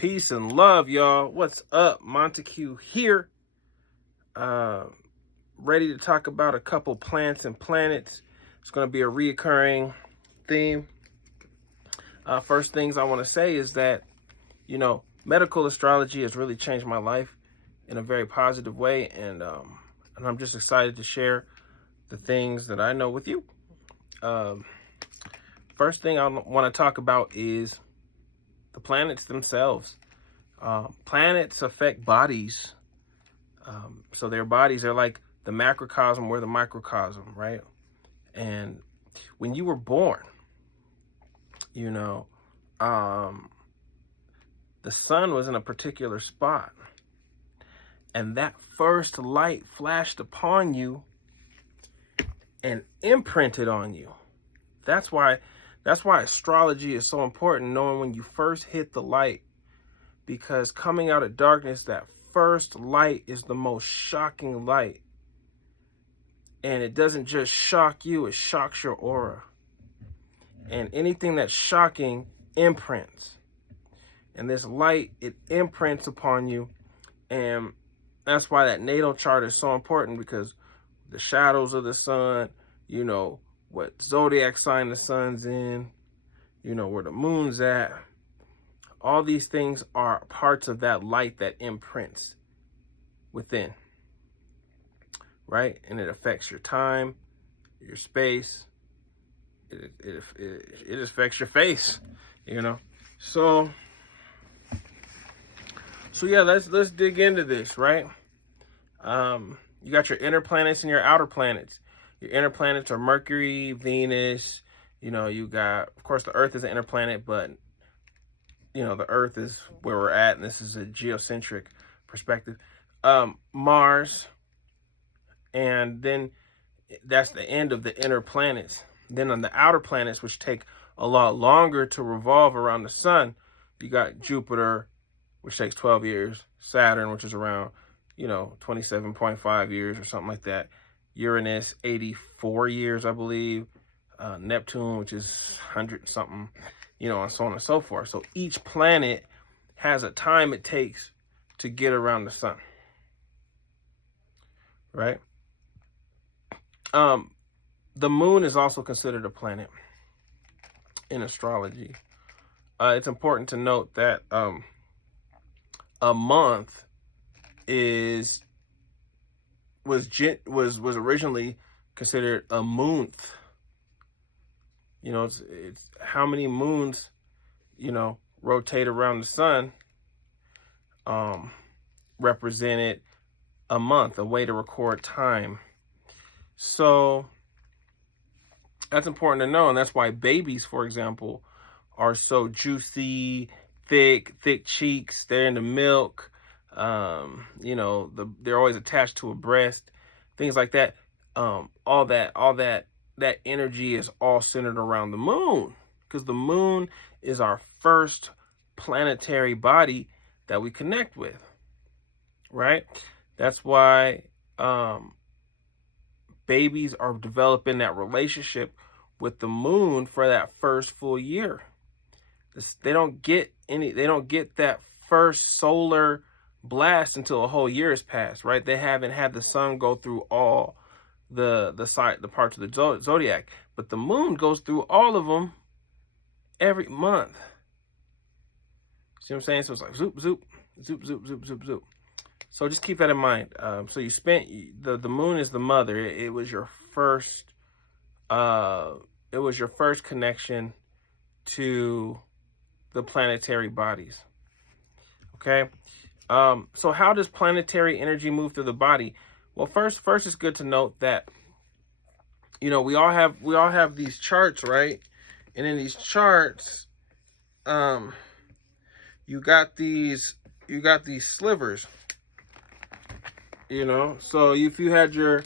Peace and love, y'all. What's up? Montague here. Ready to talk about a couple plants and planets. It's going to be a reoccurring theme. First things I want to say is that, medical astrology has really changed my life in a very positive way. And I'm just excited to share the things that I know with you. First thing I want to talk about is the planets themselves. Planets affect bodies. So their bodies are like the macrocosm, we're the microcosm, right? And when you were born, the sun was in a particular spot, and that first light flashed upon you and imprinted on you. That's why astrology is so important, knowing when you first hit the light, because coming out of darkness, that first light is the most shocking light. And it doesn't just shock you, it shocks your aura. And anything that's shocking imprints. And this light, it imprints upon you. And that's why that natal chart is so important, because the shadows of the sun, what zodiac sign the sun's in, where the moon's at. All these things are parts of that light that imprints within, right? And it affects your time, your space. It affects your face, So yeah, let's dig into this, right? You got your inner planets and your outer planets. Your inner planets are Mercury, Venus. You got, of course, the Earth is an inner planet, but the Earth is where we're at, and this is a geocentric perspective. Mars, and then that's the end of the inner planets. Then on the outer planets, which take a lot longer to revolve around the sun, you got Jupiter, which takes 12 years, Saturn, which is around, 27.5 years or something like that, Uranus, 84 years, I believe, Neptune, which is 100 something, and so on and so forth. So each planet has a time it takes to get around the sun, right? The moon is also considered a planet in astrology. It's important to note that a month was originally considered a month. It's how many moons, rotate around the sun, represented a month, a way to record time. So that's important to know, and that's why babies, for example, are so juicy, thick cheeks. They're in the milk. They're always attached to a breast, things like that. All that energy is all centered around the moon, because the moon is our first planetary body that we connect with, right? That's why babies are developing that relationship with the moon for that first full year. They don't get that first solar blast until a whole year has passed, right? They haven't had the sun go through all the parts of the zodiac, but the moon goes through all of them every month. See what I'm saying? So it's like zoop, zoop, zoop, zoop, zoop, zoop, zoop. So just keep that in mind. So you spent the moon is the mother. It was your first. It was your first connection to the planetary bodies. Okay. So how does planetary energy move through the body? Well, first it's good to note that we all have these charts, right? And in these charts, you got these slivers. So if you had your,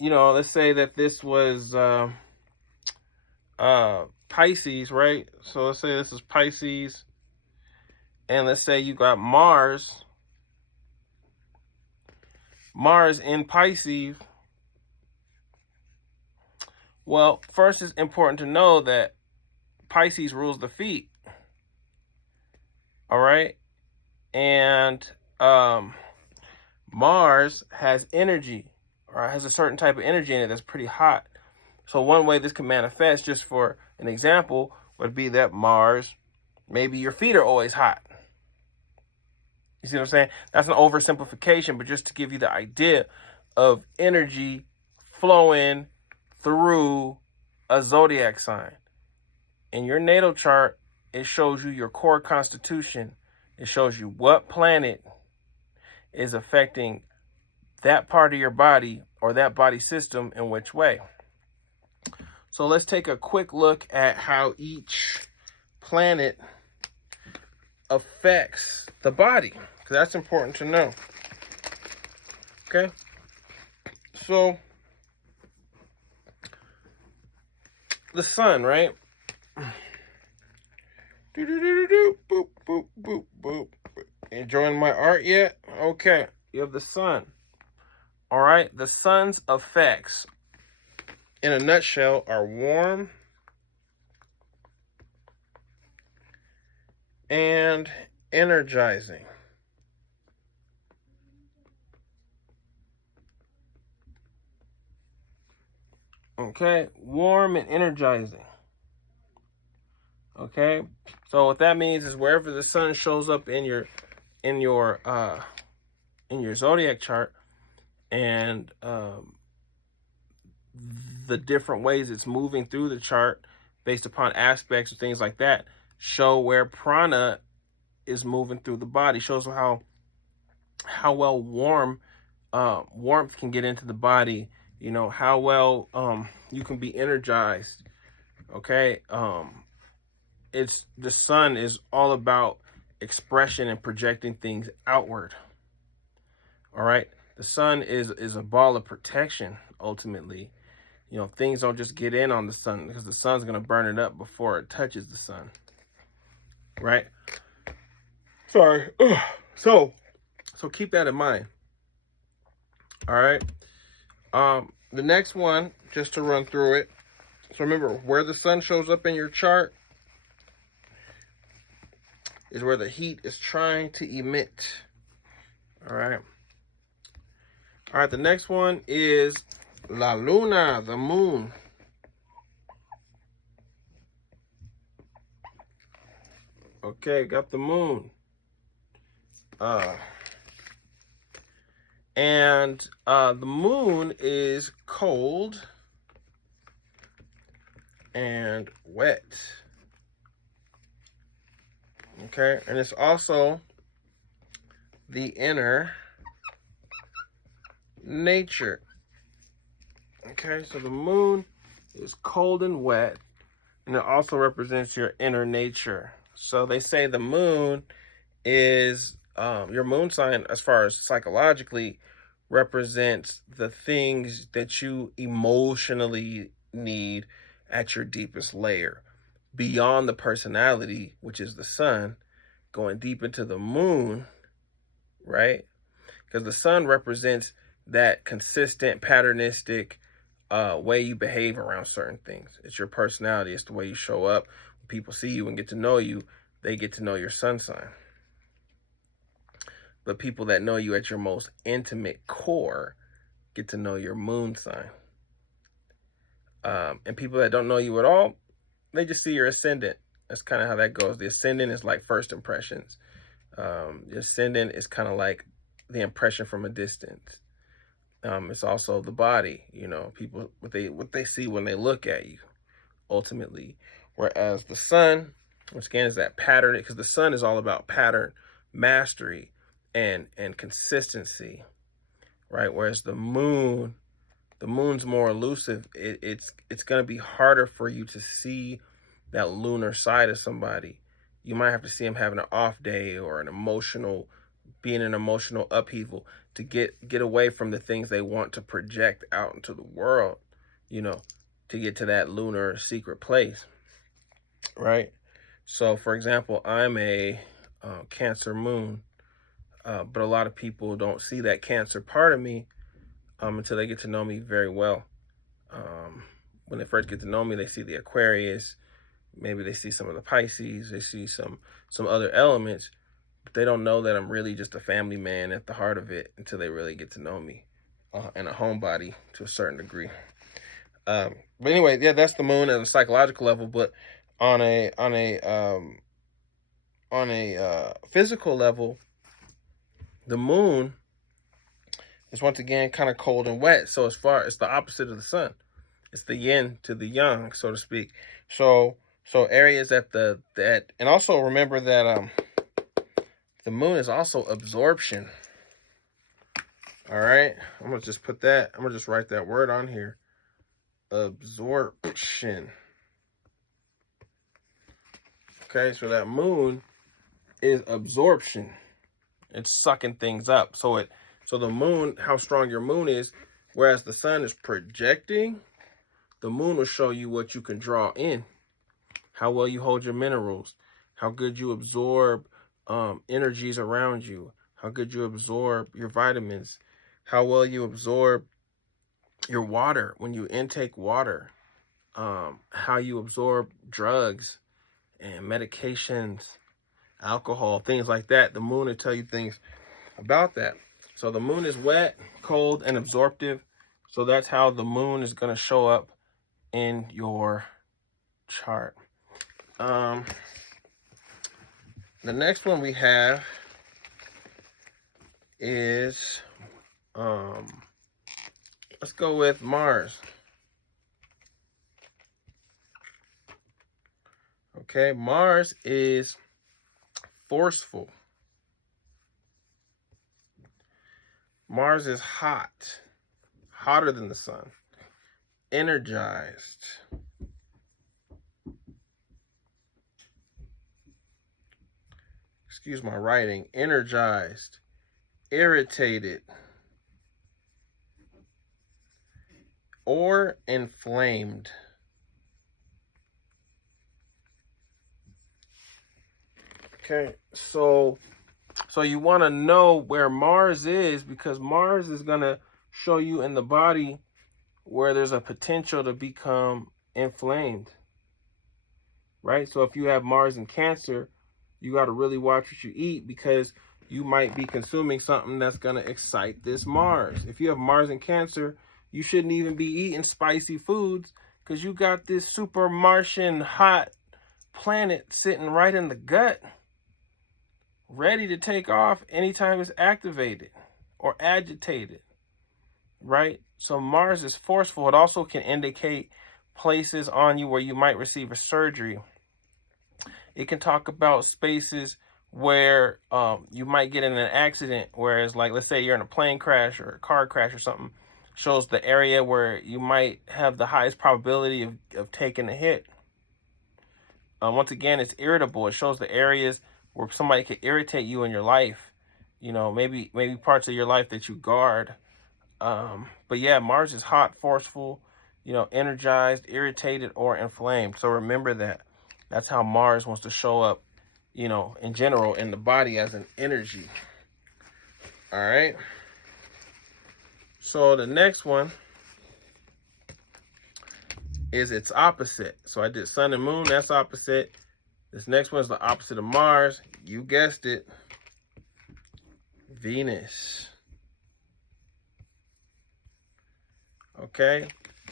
let's say that this was Pisces, right? So let's say this is Pisces, and let's say you got Mars in Pisces. Well, first it's important to know that Pisces rules the feet. All right. And Mars has energy, or has a certain type of energy in it that's pretty hot. So one way this can manifest, just for an example, would be that Mars, maybe your feet are always hot. You see what I'm saying? That's an oversimplification, but just to give you the idea of energy flowing through a zodiac sign. In your natal chart, it shows you your core constitution. It shows you what planet is affecting that part of your body or that body system in which way. So let's take a quick look at how each planet affects the body, because that's important to know. Okay? So, the sun, right? Boop, boop, boop, boop. Enjoying my art yet? Okay. You have the sun. All right. The sun's effects, in a nutshell, are warm and energizing. Okay. Warm and energizing. Okay. So what that means is wherever the sun shows up in your zodiac chart, and the different ways it's moving through the chart based upon aspects and things like that, show where prana is moving through the body. Shows how well warmth can get into the body. You know how well you can be energized. Okay. It's the sun is all about expression and projecting things outward. All right. The sun is a ball of protection. Ultimately, you know, things don't just get in on the sun, because the sun's going to burn it up before it touches the sun. Right. Sorry. So keep that in mind. All right. The next one, just to run through it. So remember, where the sun shows up in your chart is where the heat is trying to emit. All right. All right. The next one is La Luna, the moon. Okay, got the moon. And the moon is cold and wet. Okay, and it's also the inner nature. Okay, so the moon is cold and wet, and it also represents your inner nature. So they say the moon is your moon sign, as far as psychologically, represents the things that you emotionally need at your deepest layer, beyond the personality, which is the sun, going deep into the moon, right? Because the sun represents that consistent, patternistic way you behave around certain things. It's your personality. It's the way you show up. When people see you and get to know you, they get to know your sun sign. But people that know you at your most intimate core get to know your moon sign. And people that don't know you at all, they just see your ascendant. That's kind of how that goes. The ascendant is like first impressions. The ascendant is kind of like the impression from a distance. It's also the body, you know, people, what they see when they look at you, ultimately. Whereas the sun, which again is that pattern, because the sun is all about pattern, mastery, and consistency, right? Whereas the moon's more elusive. It's going to be harder for you to see that lunar side of somebody. You might have to see them having an off day, or being an emotional upheaval, to get away from the things they want to project out into the world, you know, to get to that lunar secret place, right? So, for example, I'm a Cancer moon, but a lot of people don't see that Cancer part of me until they get to know me very well. When they first get to know me, they see the Aquarius, maybe they see some of the Pisces, they see some other elements, They don't know that I'm really just a family man at the heart of it until they really get to know me, and a homebody to a certain degree. But anyway, yeah, that's the moon at a psychological level. But on a physical level, the moon is once again kind of cold and wet. So it's the opposite of the sun. It's the yin to the yang, so to speak. So areas and also remember that the moon is also absorption. All right, I'm gonna just write that word on here. Absorption. Okay, so that moon is absorption. It's sucking things up. So the moon, how strong your moon is, whereas the sun is projecting, the moon will show you what you can draw in, how well you hold your minerals, how good you absorb energies around you, how good you absorb your vitamins, how well you absorb your water when you intake water, how you absorb drugs and medications, alcohol, things like that. The moon will tell you things about that. So the moon is wet, cold, and absorptive. So that's how the moon is going to show up in your chart. The next one we have is, let's go with Mars. Okay, Mars is forceful. Mars is hot, hotter than the sun, energized. Excuse my writing. Energized, irritated, or inflamed. Okay, so you want to know where Mars is, because Mars is going to show you in the body where there's a potential to become inflamed, right? So if you have Mars in Cancer, you got to really watch what you eat, because you might be consuming something that's going to excite this Mars. If you have Mars in Cancer, you shouldn't even be eating spicy foods, because you got this super Martian hot planet sitting right in the gut, ready to take off anytime it's activated or agitated, right? So Mars is forceful. It also can indicate places on you where you might receive a surgery. It can talk about spaces where you might get in an accident, whereas, like, let's say you're in a plane crash or a car crash or something, shows the area where you might have the highest probability of taking a hit. Once again, it's irritable. It shows the areas where somebody could irritate you in your life, maybe parts of your life that you guard. But yeah, Mars is hot, forceful, energized, irritated, or inflamed. So remember that. That's how Mars wants to show up, in general in the body as an energy. All right. So the next one is its opposite. So I did Sun and Moon, that's opposite. This next one is the opposite of Mars. You guessed it. Venus. Okay.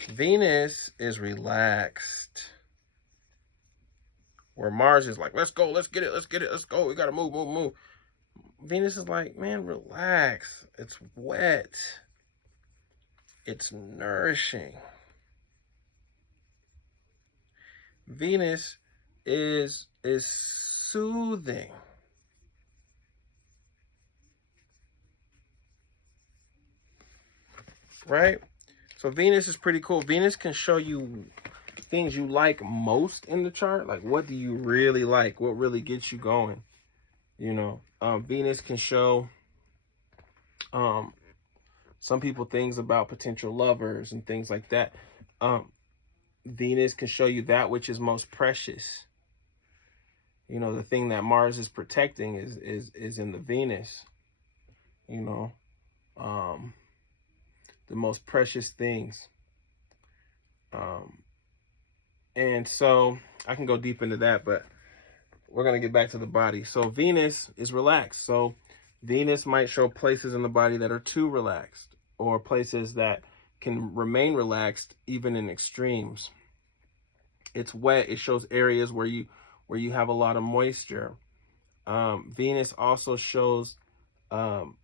Venus is relaxed. Where Mars is like, let's go, let's get it, let's go. We got to move. Venus is like, man, relax. It's wet. It's nourishing. Venus is soothing. Right? So Venus is pretty cool. Venus can show you things you like most in the chart. Like, what do you really like? What really gets you going? Venus can show some people things about potential lovers and things like that. Venus can show you that which is most precious. The thing that Mars is protecting is in the Venus. The most precious things. And so I can go deep into that, but we're going to get back to the body. So Venus is relaxed. So Venus might show places in the body that are too relaxed, or places that can remain relaxed even in extremes. It's wet. It shows areas where you have a lot of moisture. Venus also shows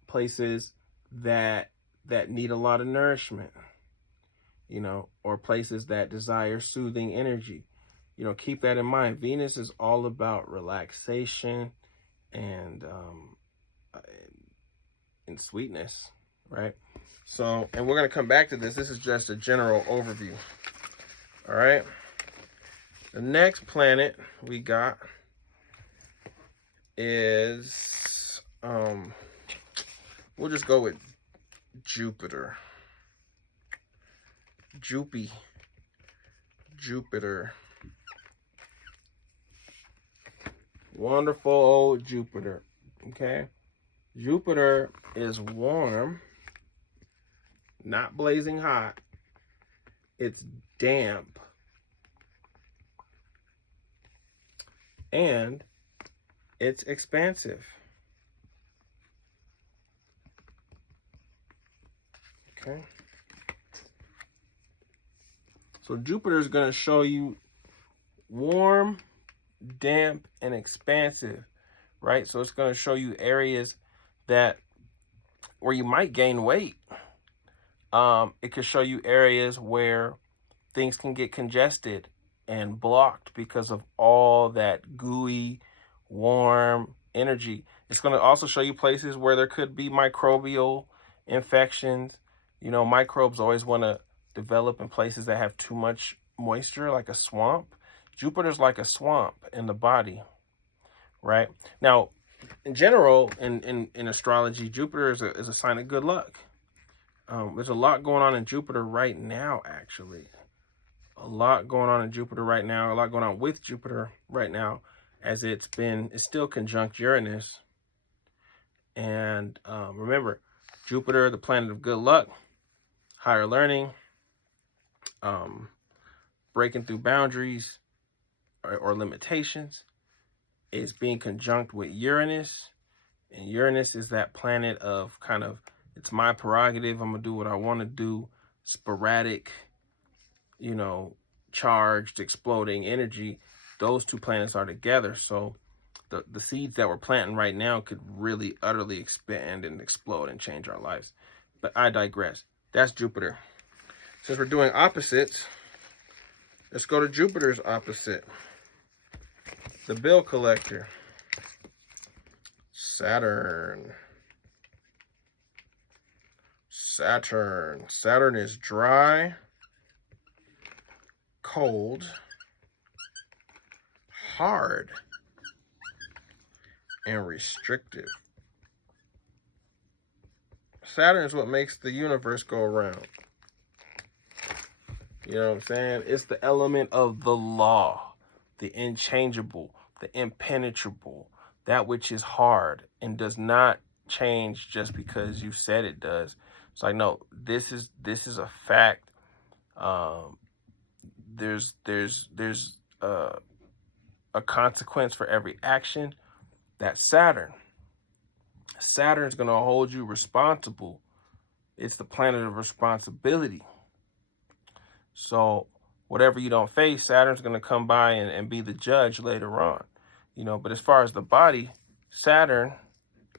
places that need a lot of nourishment, you know, or places that desire soothing energy. You know, keep that in mind. Venus is all about relaxation and sweetness, right? So, and we're going to come back to this. This is just a general overview. All right. The next planet we got is, we'll just go with Jupiter. Jupiter. Wonderful old Jupiter. Okay. Jupiter is warm, not blazing hot. It's damp. And it's expansive. Okay. So Jupiter is going to show you warm, damp, and expansive, right? So it's going to show you areas where you might gain weight. It could show you areas where things can get congested and blocked because of all that gooey, warm energy. It's going to also show you places where there could be microbial infections. You know, microbes always want to develop in places that have too much moisture, like a swamp. Jupiter's like a swamp in the body, right? Now, in general, in astrology, Jupiter is a sign of good luck. There's a lot going on in Jupiter right now, actually. A lot going on in Jupiter right now, a lot going on with Jupiter right now, as it's still conjunct Uranus. And remember, Jupiter, the planet of good luck, higher learning, breaking through boundaries or limitations, is being conjunct with Uranus. And Uranus is that planet of kind of, it's my prerogative, I'm gonna do what I want to do, sporadic, you know, charged, exploding energy. Those two planets are together. So the seeds that we're planting right now could really utterly expand and explode and change our lives. But I digress. That's Jupiter. Since we're doing opposites, let's go to Jupiter's opposite. The bill collector. Saturn. Saturn is dry, cold, hard, and restrictive. Saturn is what makes the universe go around. You know what I'm saying? It's the element of the law, the inchangeable, the impenetrable, that which is hard and does not change just because you said it does. It's like, no, this is a fact. There's a consequence for every action. That's Saturn. Saturn's going to hold you responsible. It's the planet of responsibility. So whatever you don't face, Saturn's going to come by and be the judge later on. You know, but as far as the body, Saturn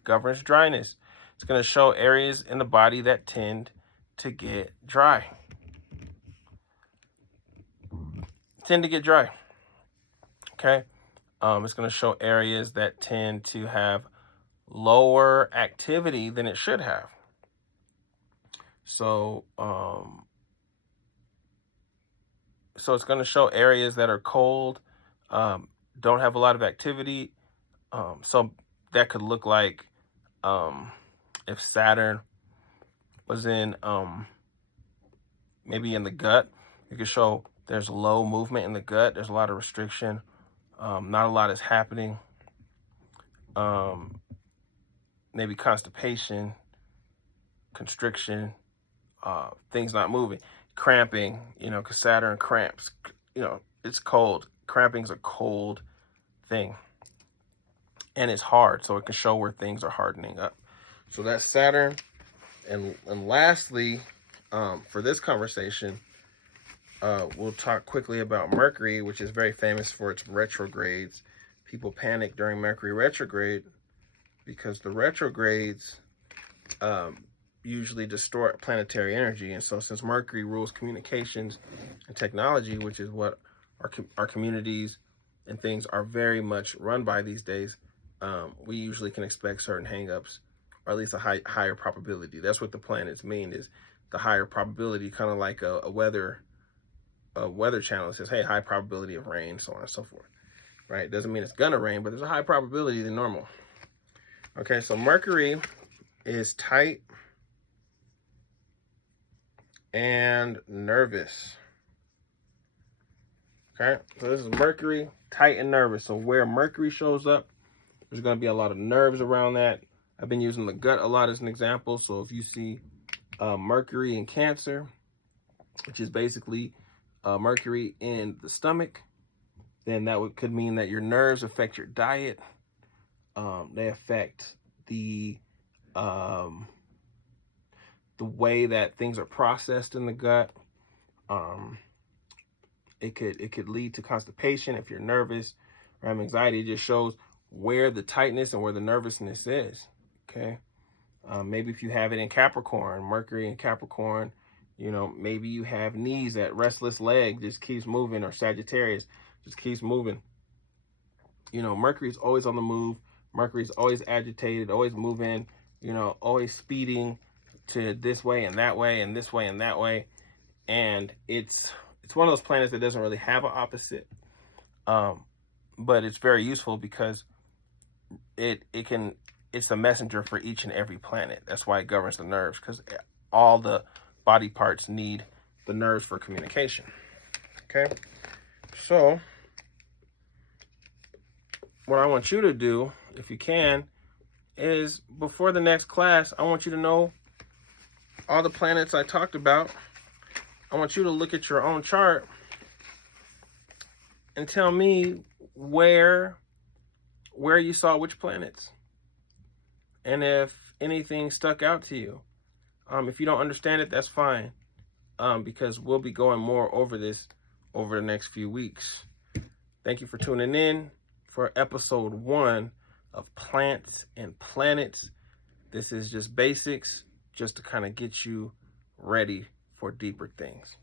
governs dryness. It's going to show areas in the body that tend to get dry. Okay. It's going to show areas that tend to have lower activity than it should have. So, so it's going to show areas that are cold, don't have a lot of activity. So that could look like, if Saturn was in, maybe in the gut, it could show there's low movement in the gut. There's a lot of restriction. Not a lot is happening. Maybe constipation, constriction, things not moving, cramping, you know, because Saturn cramps, you know, it's cold. Cramping's a cold thing. and it's hard, so it can show where things are hardening up. So that's Saturn. And lastly, for this conversation, we'll talk quickly about Mercury, which is very famous for its retrogrades. People panic during Mercury retrograde because the retrogrades usually distort planetary energy. And so since Mercury rules communications and technology, which is what our communities and things are very much run by these days, we usually can expect certain hangups, or at least a higher probability. That's what the planets mean, is the higher probability, kind of like a weather channel that says, hey, high probability of rain, so on and so forth, right? Doesn't mean it's gonna rain, but there's a high probability than normal. Okay, so Mercury is tight and nervous. Okay, so this is Mercury, tight and nervous. So where Mercury shows up, there's going to be a lot of nerves around that. I've been using the gut a lot as an example. So if you see Mercury in Cancer, which is basically Mercury in the stomach, then that could mean that your nerves affect your diet. They affect the way that things are processed in the gut. It could lead to constipation if you're nervous or have anxiety. It just shows where the tightness and where the nervousness is. Okay, maybe if you have it in Capricorn, Mercury in Capricorn, you know, maybe you have knees, that restless leg just keeps moving, or Sagittarius just keeps moving. You know, Mercury's always on the move. Mercury's always agitated, always moving, you know, always speeding to this way and that way and this way and that way. And it's one of those planets that doesn't really have an opposite, but it's very useful because it's the messenger for each and every planet. That's why it governs the nerves, because all the body parts need the nerves for communication. Okay, so what I want you to do, if you can, is before the next class, I want you to know all the planets I talked about. I want you to look at your own chart and tell me where you saw which planets, and if anything stuck out to you. If you don't understand it, that's fine, because we'll be going more over this over the next few weeks. Thank you for tuning in for episode 1 of Plants and Planets. This is just basics, just to kind of get you ready for deeper things.